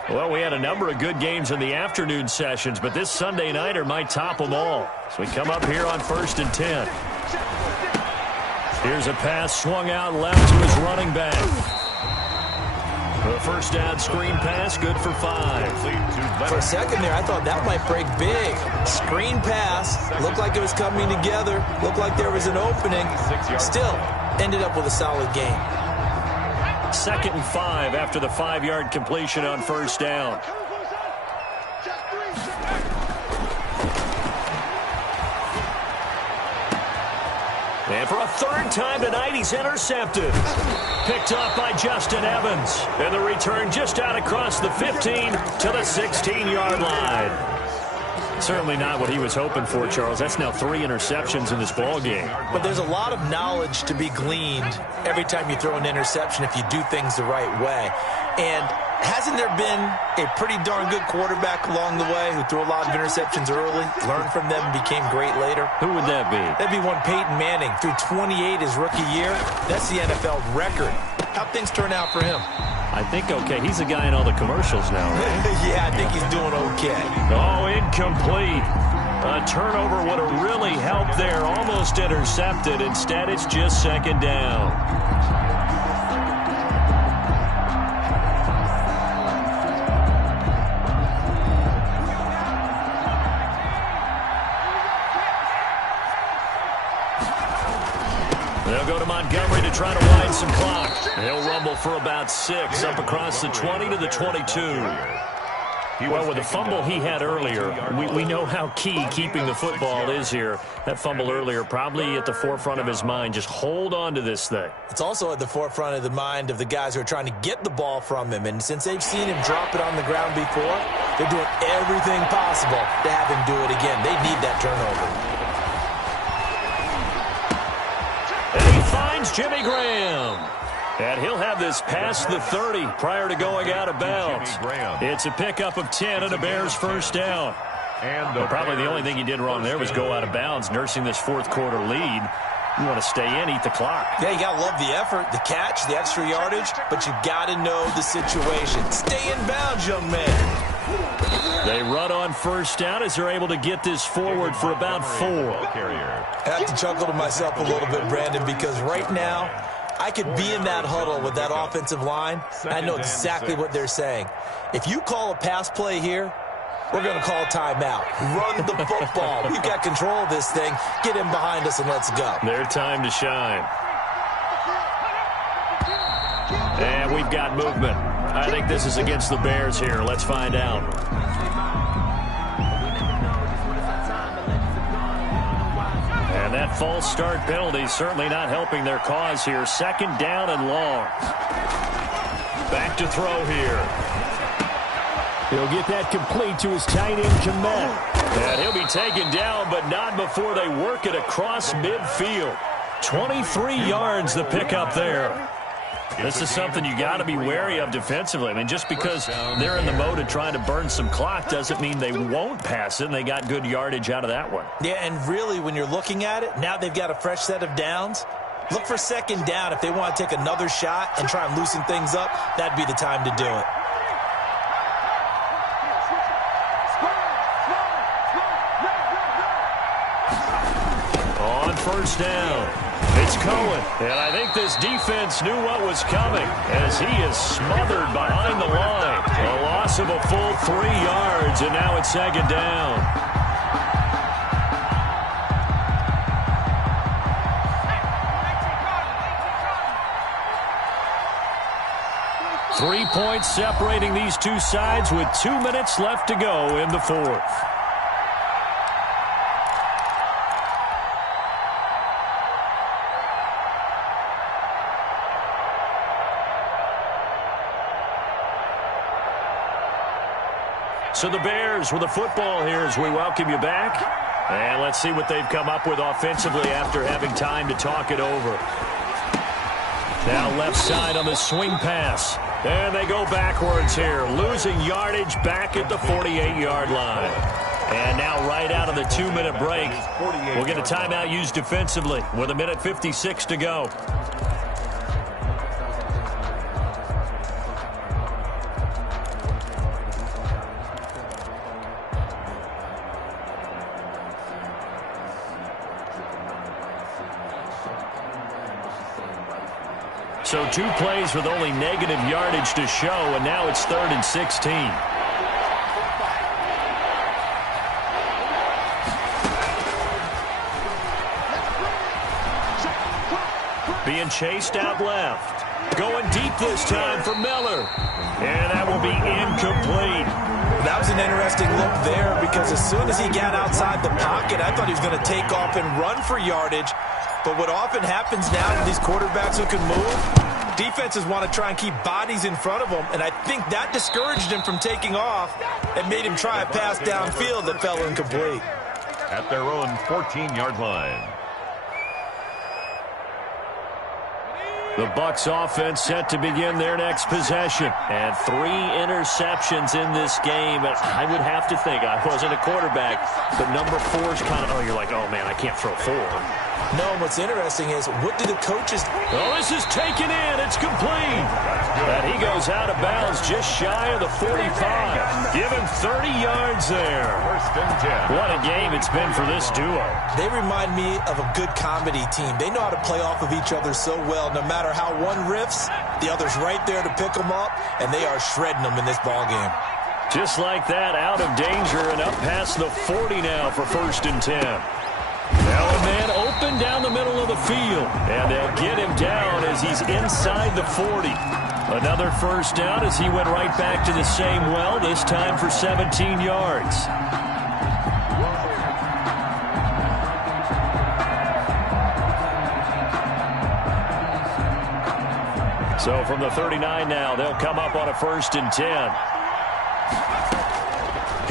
Well, we had a number of good games in the afternoon sessions, but this Sunday nighter might top them all. So we come up here on 1st and 10. Here's a pass swung out left to his running back. The first down screen pass, good for 5. For a second there, I thought that might break big. Screen pass, looked like it was coming together, looked like there was an opening. Still, ended up with a solid game. 2nd and 5 after the 5-yard completion on first down. And for a 3rd time tonight, he's intercepted. Picked off by Justin Evans. And the return just out across the 15 to the 16-yard line. Certainly not what he was hoping for, Charles. That's now 3 interceptions in this ball game. But there's a lot of knowledge to be gleaned every time you throw an interception if you do things the right way. And hasn't there been a pretty darn good quarterback along the way who threw a lot of interceptions early, learned from them, and became great later? Who would that be? That'd be one Peyton Manning. Threw 28 his rookie year. That's the NFL record. How'd things turn out for him? I think okay. He's a guy in all the commercials now, right? Yeah, I think he's doing okay. Oh, incomplete. A turnover would have really helped there. Almost intercepted. Instead, it's just 2nd down. They'll go to Montgomery to try to wind some clock. He'll rumble for about 6 up across the 20 to the 22. Well, with the fumble he had earlier, we know how key keeping the football is here. That fumble earlier probably at the forefront of his mind. Just hold on to this thing. It's also at the forefront of the mind of the guys who are trying to get the ball from him. And since they've seen him drop it on the ground before, they're doing everything possible to have him do it again. They need that turnover. And he finds Jimmy Graham. And he'll have this past the 30 prior to going out of bounds. It's a pickup of 10 and a Bears first down. But probably the only thing he did wrong there was go out of bounds, nursing this 4th quarter lead. You want to stay in, eat the clock. Yeah, you got to love the effort, the catch, the extra yardage, but you got to know the situation. Stay in bounds, young man. They run on first down as they're able to get this forward for about 4. I have to chuckle to myself a little bit, Brandon, because right now, I could be in that huddle with that offensive line. I know exactly what they're saying. If you call a pass play here, we're going to call timeout. Run the football. We've got control of this thing. Get him behind us and let's go. Their time to shine. And we've got movement. I think this is against the Bears here. Let's find out. And that false start penalty certainly not helping their cause here. 2nd down and long. Back to throw here. He'll get that complete to his tight end, Komet. And he'll be taken down, but not before they work it across midfield. 23 yards the pickup there. This is something you got to be wary of defensively. I mean, just because they're in the mode of trying to burn some clock doesn't mean they won't pass it, and they got good yardage out of that one. Yeah, and really, when you're looking at it, now they've got a fresh set of downs. Look for 2nd down. If they want to take another shot and try and loosen things up, that'd be the time to do it. On first down, it's Cohen. And I think this defense knew what was coming as he is smothered behind the line. A loss of a full 3 yards, and now it's 2nd down. Three points separating these two sides with 2 minutes left to go in the 4th. So the Bears with the football here as we welcome you back. And let's see what they've come up with offensively after having time to talk it over. Now left side on the swing pass. And they go backwards here, losing yardage back at the 48-yard line. And now right out of the 2-minute break, we'll get a timeout used defensively with 1:56 to go. So 2 plays with only negative yardage to show, and now it's 3rd and 16. Being chased out left. Going deep this time for Miller. And that will be incomplete. That was an interesting look there because as soon as he got outside the pocket, I thought he was going to take off and run for yardage. But what often happens now with these quarterbacks who can move, defenses want to try and keep bodies in front of them, and I think that discouraged him from taking off and made him try a pass downfield that fell incomplete. At their own 14-yard line. The Bucs offense set to begin their next possession. And 3 interceptions in this game. And I would have to think, I wasn't a quarterback, but number 4 is kind of, oh, you're like, oh, man, I can't throw 4. No, what's interesting is, what do the coaches... Oh, this is taken in. It's complete. And he goes out of bounds just shy of the 45. Give him 30 yards there. 1st and 10. What a game it's been for this duo. They remind me of a good comedy team. They know how to play off of each other so well. No matter how one riffs, the other's right there to pick them up, and they are shredding them in this ballgame. Just like that, out of danger and up past the 40 now for 1st and 10. Now a man open down the middle of the field, and they'll get him down as he's inside the 40. Another 1st down as he went right back to the same well, this time for 17 yards. So from the 39 now, they'll come up on a 1st and 10.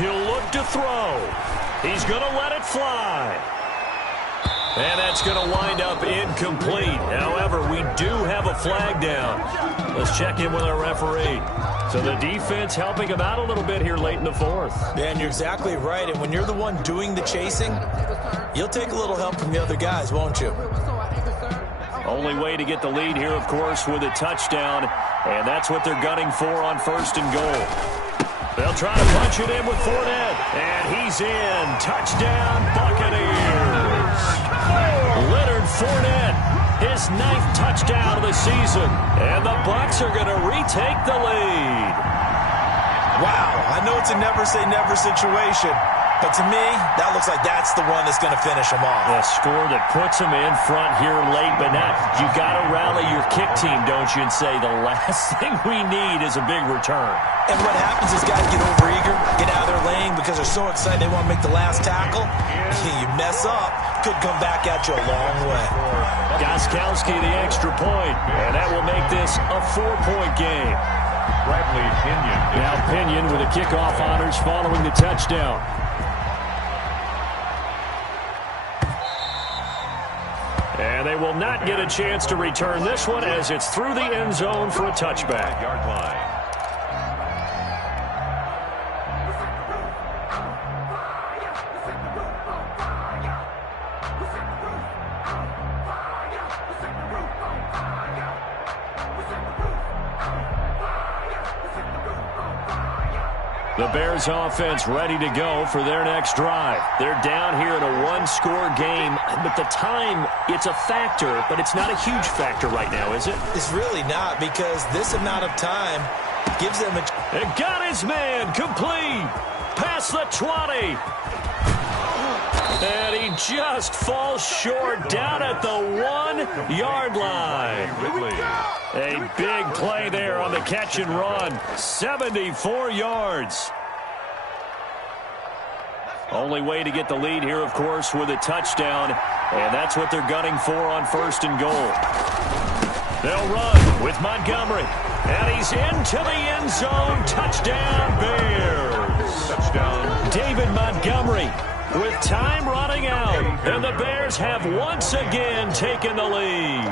He'll look to throw. He's going to let it fly. And that's going to wind up incomplete. However, we do have a flag down. Let's check in with our referee. So the defense helping him out a little bit here late in the 4th. Yeah, and you're exactly right. And when you're the one doing the chasing, you'll take a little help from the other guys, won't you? Only way to get the lead here, of course, with a touchdown. And that's what they're gunning for on 1st and goal. They'll try to punch it in with Fournette. And he's in. Touchdown, Buccaneers. Leonard Fournette, his 9th touchdown of the season. And the Bucs are going to retake the lead. Wow, I know it's a never-say-never situation, but to me, that looks like that's the one that's going to finish them off. A score that puts them in front here late, but now you got to rally your kick team, don't you, and say the last thing we need is a big return. And what happens is guys get overeager, get out of their lane because they're so excited they want to make the last tackle. You mess up, could come back at you a long way. Gostkowski the extra point, and that will make this a 4-point game. Bradley Pinion. Now Pinion with the kickoff honors following the touchdown. And they will not get a chance to return this one as it's through the end zone for a touchback. Yard line. The Bears offense ready to go for their next drive. They're down here in a 1-score game, but the time, it's a factor, but it's not a huge factor right now, is it? It's really not, because this amount of time gives them a... And got his man complete. Past the 20. And he just falls short down at the 1-yard line. A big play there on the catch and run. 74 yards. Only way to get the lead here, of course, with a touchdown. And that's what they're gunning for on 1st and goal. They'll run with Montgomery. And he's into the end zone. Touchdown, Bears. Touchdown. David Montgomery with time running out. And the Bears have once again taken the lead.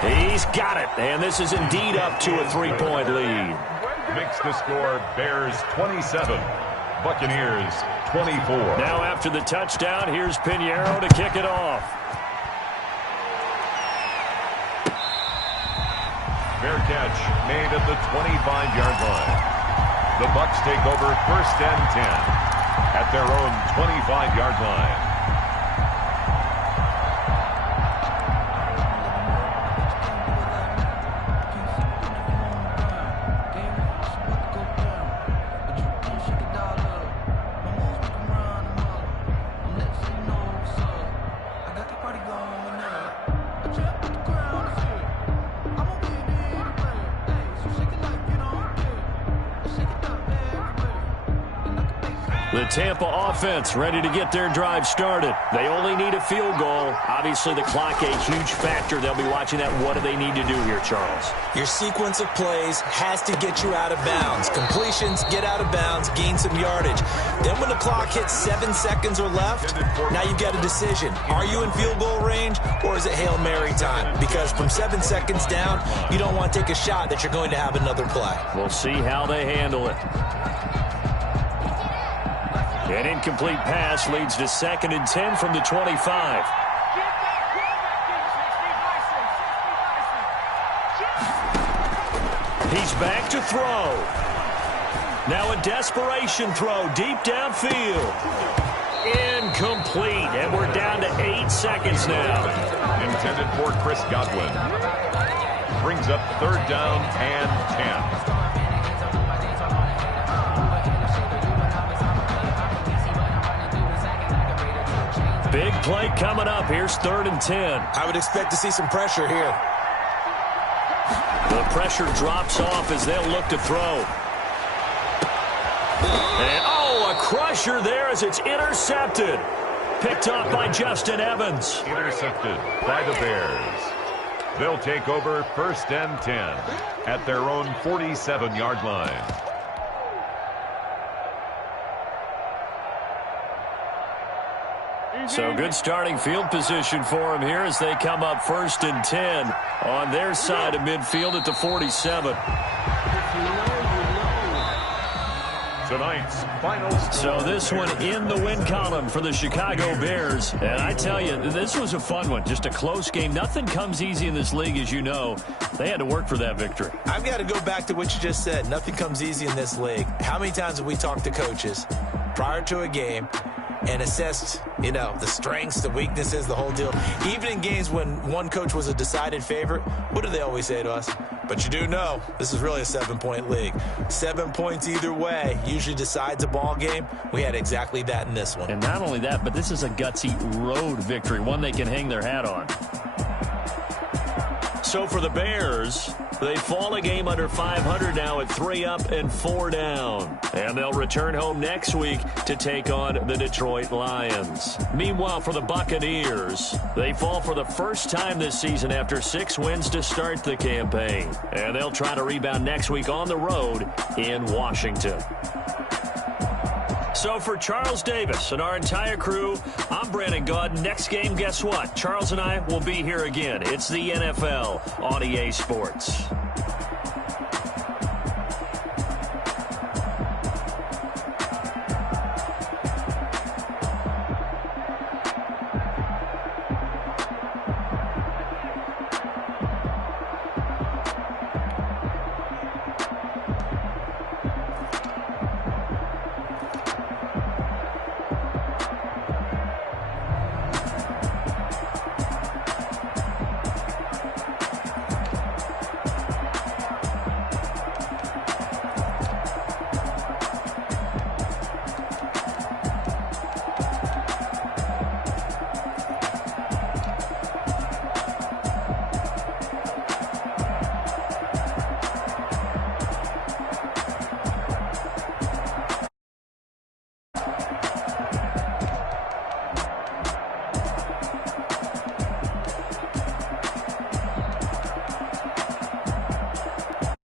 He's got it. And this is indeed up to a 3-point lead. Makes the score Bears 27. Buccaneers 24. Now after the touchdown, here's Pinheiro to kick it off. Fair catch made at the 25-yard line. The Bucs take over 1st and 10 at their own 25-yard line. The Tampa offense ready to get their drive started. They only need a field goal. Obviously, the clock a huge factor. They'll be watching that. What do they need to do here, Charles? Your sequence of plays has to get you out of bounds. Completions, get out of bounds, gain some yardage. Then when the clock hits 7 seconds or left, now you've got a decision. Are you in field goal range, or is it Hail Mary time? Because from 7 seconds down, you don't want to take a shot that you're going to have another play. We'll see how they handle it. An incomplete pass leads to 2nd and 10 from the 25. He's back to throw. Now a desperation throw deep downfield. Incomplete, and we're down to 8 seconds now. Intended for Chris Godwin. Brings up 3rd down and 10. Big play coming up. Here's 3rd and 10. I would expect to see some pressure here. The pressure drops off as they'll look to throw. And, a crusher there as it's intercepted. Picked up by Justin Evans. Intercepted by the Bears. They'll take over 1st and 10 at their own 47-yard line. So good starting field position for them here as they come up 1st and 10 on their side of midfield at the 47. Tonight's final score. So this one in the win column for the Chicago Bears. And I tell you, this was a fun one. Just a close game. Nothing comes easy in this league, as you know. They had to work for that victory. I've got to go back to what you just said. Nothing comes easy in this league. How many times have we talked to coaches prior to a game and assessed, the strengths, the weaknesses, the whole deal? Even in games when one coach was a decided favorite, what do they always say to us? But you do know, this is really a 7-point league. 7 points either way usually decides a ball game. We had exactly that in this one. And not only that, but this is a gutsy road victory, one they can hang their hat on. So for the Bears, they fall a game under 500 now at 3 up and 4 down. And they'll return home next week to take on the Detroit Lions. Meanwhile, for the Buccaneers, they fall for the first time this season after 6 wins to start the campaign. And they'll try to rebound next week on the road in Washington. So for Charles Davis and our entire crew, I'm Brandon Gaudin. Next game, guess what? Charles and I will be here again. It's the NFL on EA Sports.